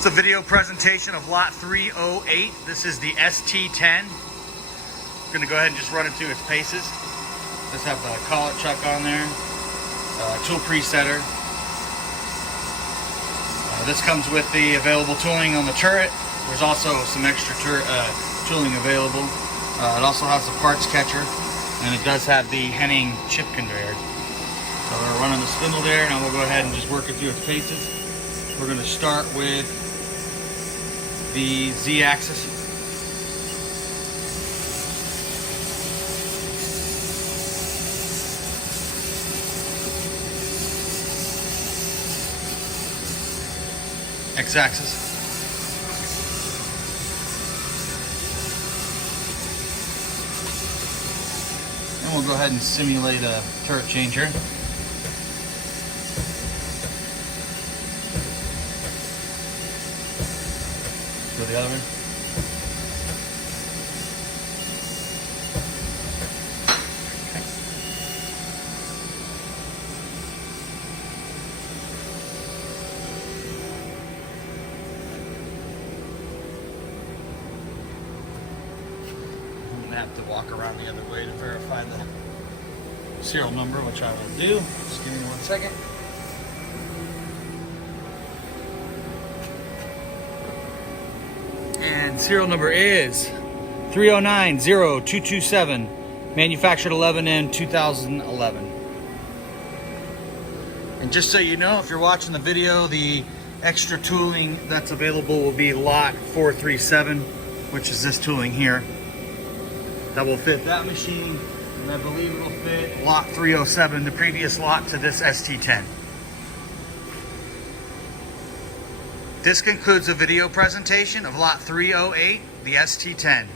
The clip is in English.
It's a video presentation of lot 308. This is the ST10. I'm gonna go ahead and just run it through its paces. Let's have the collet chuck on there, tool presetter. This comes with the available tooling on the turret. There's also some extra tooling available. It also has the parts catcher, and it does have the Henning chip conveyor. So we're running the spindle there. Now we'll go ahead and just work it through its paces. We're going to start with the Z-axis. X-axis. And we'll go ahead and simulate a turret change here. Go the other way. I'm gonna have to walk around the other way to verify the serial number, which I will do. Just give me 1 second. And serial number is 3090227, manufactured 11/2011. And just so you know, if you're watching the video, the extra tooling that's available will be lot 437, which is this tooling here. That will fit that machine, and I believe it will fit lot 307, the previous lot to this ST10. This concludes the video presentation of lot 308, the ST10.